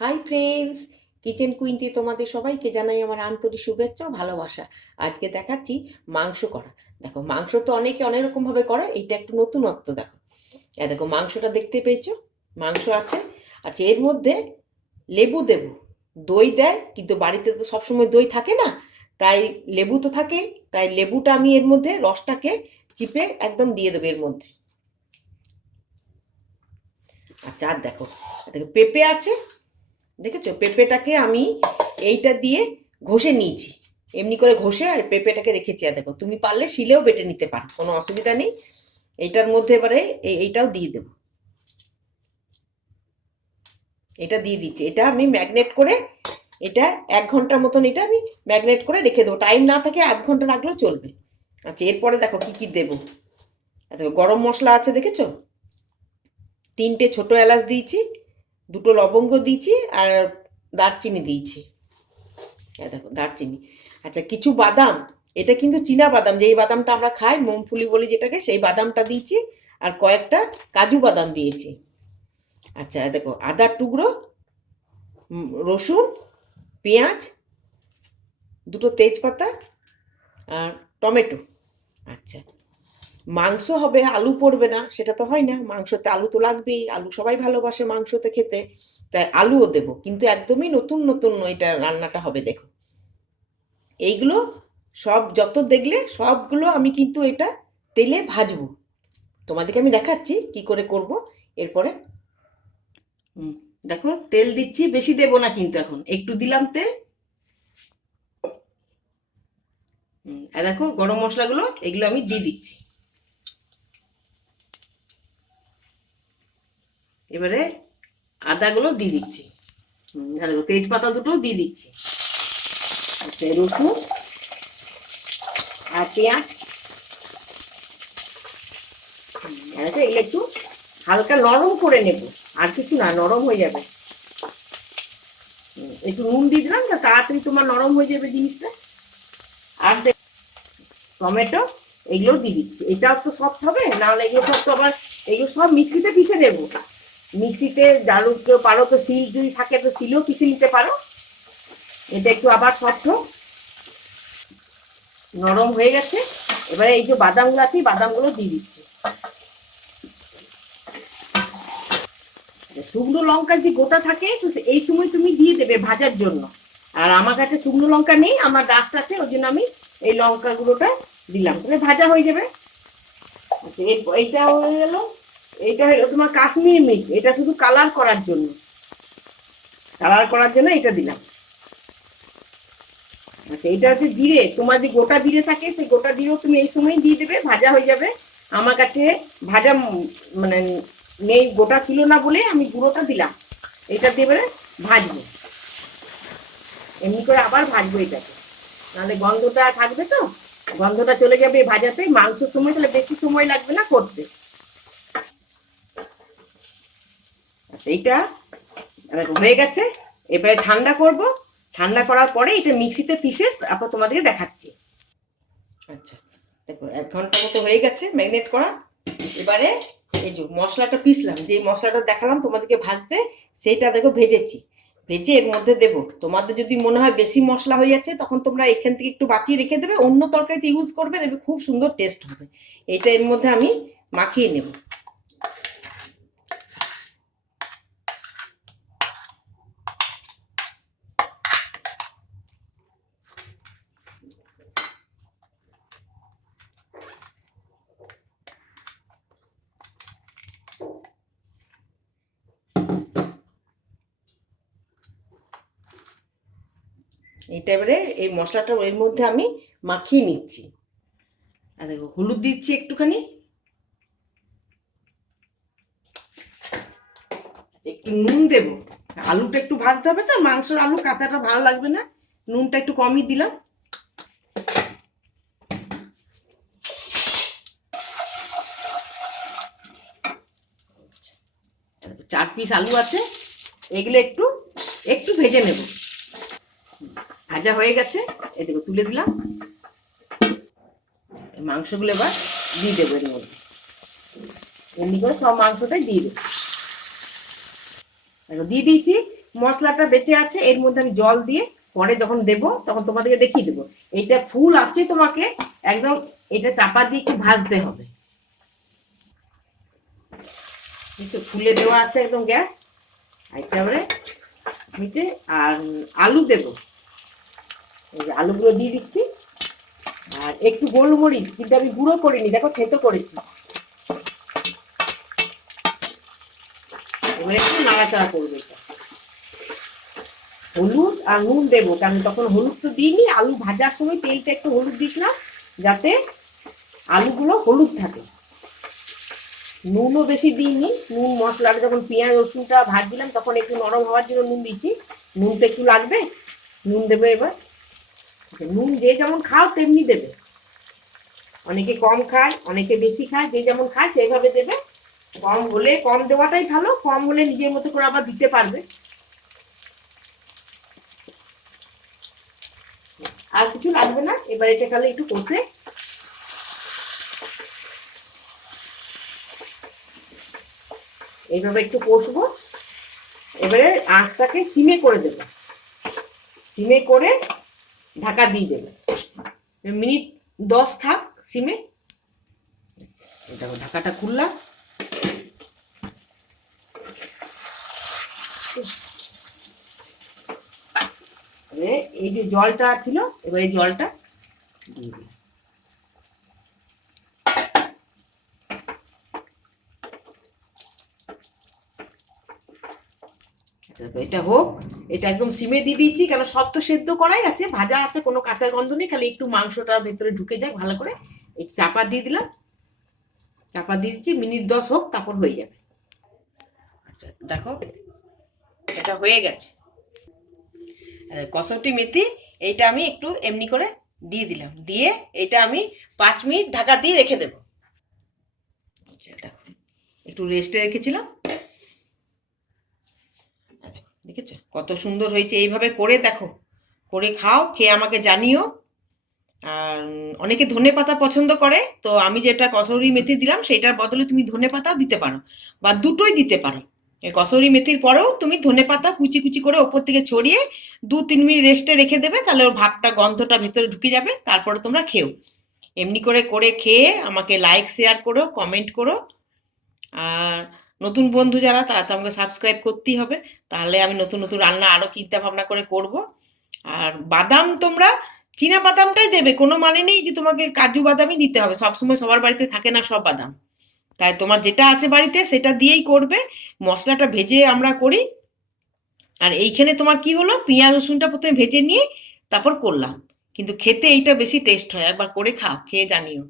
Hi friends, kitchen কুইন্টে তোমাদের সবাইকে জানাই আমার আন্তরিক শুভেচ্ছা ও ভালোবাসা। আজকে দেখাচ্ছি মাংস করা। দেখো, মাংস তো অনেকে অনেক রকমভাবে করে, এইটা একটু নতুনত্ব। দেখো, দেখো মাংসটা দেখতে পেয়েছো, মাংস আছে। আচ্ছা, এর মধ্যে লেবু দেব, দই দেয়, কিন্তু বাড়িতে তো সবসময় দই থাকে না, তাই লেবু তো থাকে, তাই লেবুটা আমি এর মধ্যে রসটাকে চিপে একদম দিয়ে দেবো এর মধ্যে। আচ্ছা, আর দেখো, দেখো পেঁপে আছে, দেখেছো পেঁপেটাকে আমি এইটা দিয়ে ঘষে নিয়েছি, এমনি করে ঘষে আর পেঁপেটাকে রেখেছি। আর দেখো, তুমি পারলে শিলেও বেটে নিতে পারো, কোনো অসুবিধা নেই। এইটার মধ্যে এবারে এইটাও দিয়ে দেবো, এটা দিয়ে দিচ্ছি। এটা আমি ম্যাগনেট করে, এটা 1 ঘন্টার মতন এটা আমি ম্যাগনেট করে রেখে দেবো, টাইম না থাকে 1 ঘন্টা রাখলেও চলবে। আচ্ছা, এরপরে দেখো কি কি দেবো। দেখো, গরম মশলা আছে, দেখেছো 3টে ছোট এলাচ দিয়েছি, 2টো লবঙ্গ দিয়েছি, আর দারচিনি দিয়েছি। দেখো দারচিনি। আচ্ছা, কিছু বাদাম, এটা কিন্তু চীনা বাদাম, যেই বাদামটা আমরা খাই মুংফলি বলি যেটাকে, সেই বাদামটা দিয়েছি। আর কয়েকটা কাজু বাদাম দিয়েছি। আচ্ছা দেখো, আদার টুকরো, রসুন, পেঁয়াজ, 2টো তেজপাতা, আর টমেটো। আচ্ছা, মাংস হবে, আলু পড়বে না সেটা তো হয় না, মাংসতে আলু তো লাগবেই, আলু সবাই ভালোবাসে মাংসতে খেতে, তাই আলুও দেবো, কিন্তু একদমই নতুন নতুন এটা রান্নাটা হবে। দেখো, এইগুলো সব যত দেখলে সবগুলো আমি কিন্তু এটা তেলে ভাজবো, তোমাদেরকে আমি দেখাচ্ছি কি করে করব এরপরে। হুম, দেখো তেল দিচ্ছি, বেশি দেবো না কিন্তু, এখন একটু দিলাম তেল। আর দেখো গরম মশলাগুলো এগুলো আমি দিয়ে দিচ্ছি। এবারে আদাগুলো দিয়ে দিচ্ছি। আর দেখো তেজপাতা দুটো দিয়ে দিচ্ছি। আচ্ছা, রসুন আর পেঁয়াজ, এগুলো একটু হালকা নরম করে নেব, আর কিছু না, নরম হয়ে যাবে। একটু নুন দিয়ে দিলাম না, তাড়াতাড়ি তোমার নরম হয়ে যাবে জিনিসটা। আর টমেটো, এগুলোও দিয়ে দিচ্ছি। এটাও তো সফট হবে, নাহলে এগুলো সব তো আবার, এগুলো সব মিক্সিতে পিষে নেবো। মিক্সিতে জালু কেউ পারো তো, শিল যদি থাকে তো শিলেও পিষে নিতে পারো। এটা একটু আবার সফট হোক, নরম হয়ে গেছে। এবারে এই যে বাদামগুলো আছে, বাদামগুলো দিয়ে দিচ্ছি। শুকনো লঙ্কা যদি গোটা থাকে তো এই সময় তুমি দিয়ে দেবে ভাজার জন্য। আর আমার কাছে শুকনো লঙ্কা নেই, আমার গাছটা আছে, ওই জন্য আমি এই লঙ্কা গুঁড়োটা দিলাম, তাহলে ভাজা হয়ে যাবে। এইটা হয়ে গেল। এইটা হলো তোমার কাশ্মীরি মির্চ, এটা শুধু কালার করার জন্য, কালার করার জন্য এটা দিলাম। আচ্ছা, এটা হচ্ছে জিরে, তোমার যে গোটা জিরে থাকে সেই গোটা জিরেও তুমি এই সময় দিয়ে দেবে, ভাজা হয়ে যাবে। আমার কাছে ভাজা মানে নেই, গোটা ছিল না বলে আমি গুঁড়োটা দিলাম। এটা দিয়ে এবারে ভাজবো, এমনি করে আবার ভাজবো এটাকে, নাহলে গন্ধটা থাকবে তো, গন্ধটা চলে যাবে ভাজাতে, মাংসের সময় তাহলে বেশি সময় লাগবে না করতে। এইটা হয়ে গেছে, এবারে ঠান্ডা করব। ঠান্ডা করার পরে এটা মিক্সিতে পিষে তারপর তোমাদেরকে দেখাচ্ছি। আচ্ছা, দেখো 1 ঘন্টা মতো হয়ে গেছে ম্যারিনেট করা। এবারে এই যে মশলাটা পিসলাম, যে মশলাটা দেখালাম তোমাদেরকে ভাজতে, সেইটা দেখো ভেজেছি, ভেজে এর মধ্যে দেব। তোমাদের যদি মনে হয় বেশি মশলা হয়ে যাচ্ছে, তখন তোমরা এখান থেকে একটু বাঁচিয়ে রেখে দেবে, অন্য তরকারিতে ইউজ করবে, দেখবে খুব সুন্দর টেস্ট হবে। এইটা এর মধ্যে আমি মাখিয়ে নেব। এইটা এবারে এই মশলাটা এর মধ্যে আমি মাখিয়ে নিচ্ছি। আর দেখো হলুদ দিচ্ছি একটুখানি, একটু নুন দেব, আলুটা একটু ভাজতে হবে তো, মাংসের আলু কাঁচাটা ভালো লাগবে না, নুনটা একটু কমই দিলাম। 4 পিস আলু আছে, এগুলো একটু একটু ভেজে নেব। ভাজা হয়ে গেছে, এদিকে তুলে দিলাম। মাংসগুলো এবার দিয়ে দেবো এর মধ্যে, এমনি করে সব মাংসটাই দিয়ে দেবো। দিয়ে দিয়েছি। মশলাটা বেঁচে আছে, এর মধ্যে আমি জল দিয়ে পরে যখন দেবো তখন তোমাদেরকে দেখিয়ে দেবো। এইটা ফুল আছে, তোমাকে একদম এটা চাপা দিয়ে একটু ভাজতে হবে। একটু ফুলে দেওয়া আছে একদম গ্যাস, একেবারে নিচে। আর আলু দেবো, এই যে আলুগুলো দিয়ে দিচ্ছি। আর একটু গোলমরিচ, কিন্তু আমি গুঁড়ো করিনি, দেখো থেতো করেছি। এবার একটু নাড়াচাড়া করবো এটা। হলুদ আর নুন দেবো, কারণ তখন হলুদ তো দিইনি, আলু ভাজার সময় তেলটা একটু হলুদ দিছিলাম যাতে আলুগুলো হলুদ থাকে। নুনও বেশি দিইনি, নুন মশলাটা যখন পেঁয়াজ রসুনটা ভাজছিলাম তখন একটু নরম হওয়ার জন্য নুন দিচ্ছি। নুন তো একটু লাগবে, নুন দেবে এবার। নুন যে যেমন খাও তেমনি দেবে, অনেকে কম খায় অনেকে বেশি খায়, যে যেমন খায় সেইভাবে দেবে। কম হলে কম দেওয়াটাই ভালো, কম হলে নিজের মতো করে আবার দিতে পারবে। আর কিছু লাগবে না, এবার এটা খালি একটু কষে এইভাবে একটু কষবো। এবারে আঁচটাকে সিমে করে দেবো, সিমে করে ঢাকা দিয়ে দেবে, মিনিট 10 থাক সিমে। দেখো ঢাকাটা খুললাম, এই যে জলটা ছিল এবার এই জলটা দিয়ে দিই। এটা হোক, এটা একদম সিমে দিয়ে দিয়েছি, কেন সব তো সেদ্ধ করাই আছে, ভাজা আছে, কোনো কাঁচা গন্ধ নেই, খালি একটু মাংসটা ভেতরে ঢুকে যায় ভালো করে। এই চাপা দিয়ে দিলাম, চাপা দিয়ে দিচ্ছি, মিনিট 10 হোক, তারপর হয়ে যাবে। আচ্ছা দেখো এটা হয়ে গেছে। কসৌটি মেথি এইটা আমি একটু এমনি করে দিয়ে দিলাম, দিয়ে এটা আমি 5 মিনিট ঢাকা দিয়ে রেখে দেবো। আচ্ছা দেখো একটু রেস্টে রেখেছিলাম, দেখেছো কত সুন্দর হয়েছে। এইভাবে করে দেখো, করে খাও, খেয়ে আমাকে জানিও। আর অনেকে ধনে পাতা পছন্দ করে, তো আমি যেটা কসৌরি মেথি দিলাম সেটার বদলে তুমি ধনে পাতাও দিতে পারো, বা দুটোই দিতে পারো। এই কসৌরি মেথির পরেও তুমি ধনে পাতা কুচি কুচি করে ওপর থেকে ছড়িয়ে 2-3 মিনিট রেস্টে রেখে দেবে, তাহলে ওর ভাবটা গন্ধটা ভেতরে ঢুকে যাবে, তারপরে তোমরা খেও। এমনি করে করে খেয়ে আমাকে লাইক শেয়ার করো, কমেন্ট করো। আর নতুন বন্ধু যারা, তারা তো আমাকে সাবস্ক্রাইব করতেই হবে, তাহলে আমি নতুন নতুন রান্না আরও চিন্তা ভাবনা করে করব। আর বাদাম তোমরা চীনা বাদামটাই দেবে, কোনো মানে নেই যে তোমাকে কাজু বাদামই দিতে হবে, সবসময় সবার বাড়িতে থাকে না সব বাদাম। তাই তোমার যেটা আছে বাড়িতে সেটা দিয়েই করবে। মশলাটা ভেজে আমরা করি। আর এইখানে তোমার কি হলো, পেঁয়াজ রসুনটা প্রথমে ভেজে নিয়ে তারপর করলাম, কিন্তু খেতে এইটা বেশি টেস্ট হয়। একবার করে খাও, খেয়ে জানিও।